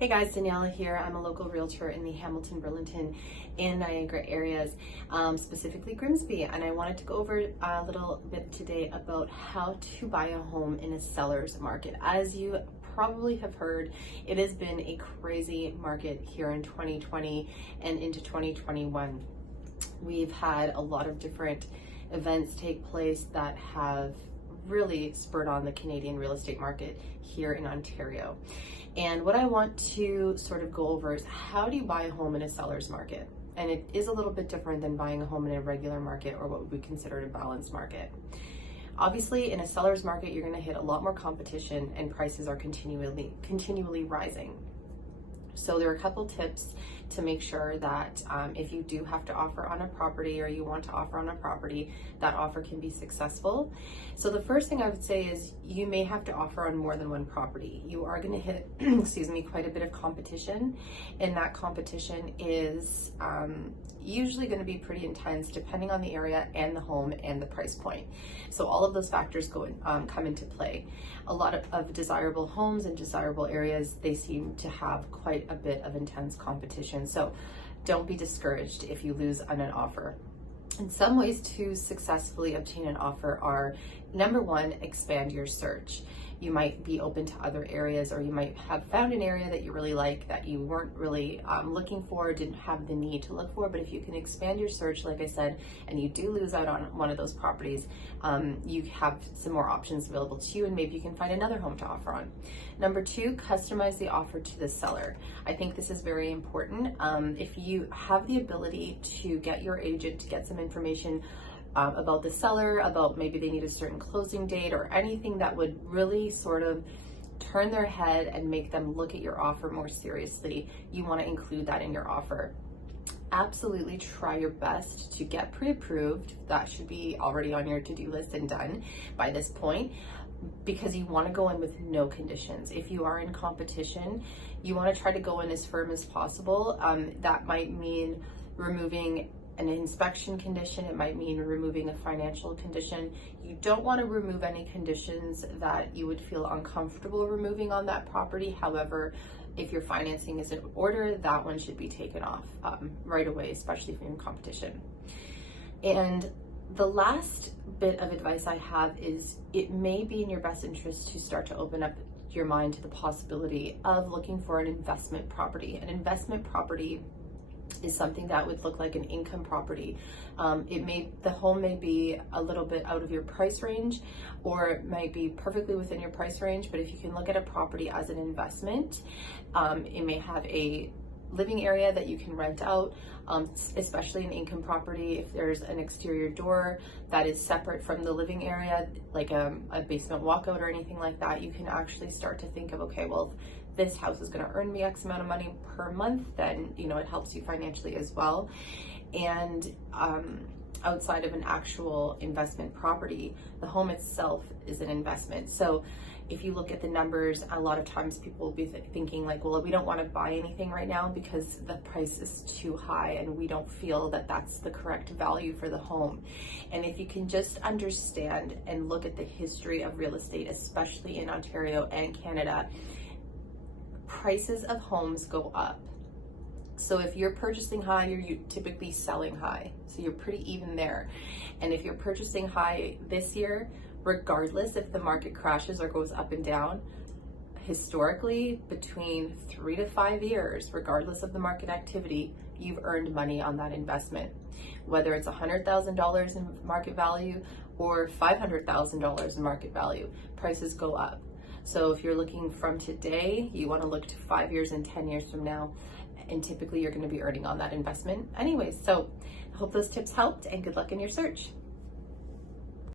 Hey guys, Daniela here. I'm a local realtor in the Hamilton, Burlington, and Niagara areas, specifically Grimsby. And I wanted to go over a little bit today about how to buy a home in a seller's market. As you probably have heard, it has been a crazy market here in 2020 and into 2021. We've had a lot of different events take place that have really spurred on the Canadian real estate market here in Ontario. And what I want to sort of go over is, how do you buy a home in a seller's market? And it is a little bit different than buying a home in a regular market, or what would be considered a balanced market. Obviously, in a seller's market, you're going to hit a lot more competition and prices are continually rising. So there are a couple tips to make sure that if you do have to offer on a property, or you want to offer on a property, that offer can be successful. So the first thing I would say is, you may have to offer on more than one property. You are going to hit, excuse me, quite a bit of competition, and that competition is usually going to be pretty intense depending on the area and the home and the price point. So all of those factors come into play. A lot of desirable homes and desirable areas, they seem to have quite a bit of intense competition. So don't be discouraged if you lose on an offer. And some ways to successfully obtain an offer are, number one, expand your search. You might be open to other areas, or you might have found an area that you really like that you weren't really looking for, didn't have the need to look for. But if you can expand your search, like I said, and you do lose out on one of those properties, you have some more options available to you, and maybe you can find another home to offer on. Number two, customize the offer to the seller. I think this is very important. If you have the ability to get your agent to get some information about the seller, about maybe they need a certain closing date, or anything that would really sort of turn their head and make them look at your offer more seriously, you want to include that in your offer. Absolutely try your best to get pre-approved. That should be already on your to-do list and done by this point, because you want to go in with no conditions. If you are in competition, you want to try to go in as firm as possible. That might mean removing an inspection condition. It might mean removing a financial condition. You don't want to remove any conditions that you would feel uncomfortable removing on that property. However, if your financing is in order, that one should be taken off right away, especially if you're in competition. And the last bit of advice I have is, it may be in your best interest to start to open up your mind to the possibility of looking for an investment property. An investment property is something that would look like an income property. The home may be a little bit out of your price range, or it might be perfectly within your price range. But if you can look at a property as an investment, it may have a living area that you can rent out, especially an income property. If there's an exterior door that is separate from the living area, like a basement walkout or anything like that, you can actually start to think of, okay, well, if this house is going to earn me X amount of money per month, then it helps you financially as well. And outside of an actual investment property, the home itself is an investment. So if you look at the numbers, a lot of times people will be thinking like, well, we don't want to buy anything right now because the price is too high and we don't feel that that's the correct value for the home. And if you can just understand and look at the history of real estate, especially in Ontario and Canada, prices of homes go up. So if you're purchasing high, you're typically selling high. So you're pretty even there. And if you're purchasing high this year, regardless if the market crashes or goes up and down, historically, between 3 to 5 years, regardless of the market activity, you've earned money on that investment. Whether it's $100,000 in market value or $500,000 in market value, prices go up. So if you're looking from today, you want to look to 5 years and 10 years from now, and typically you're going to be earning on that investment anyways. So I hope those tips helped, and good luck in your search.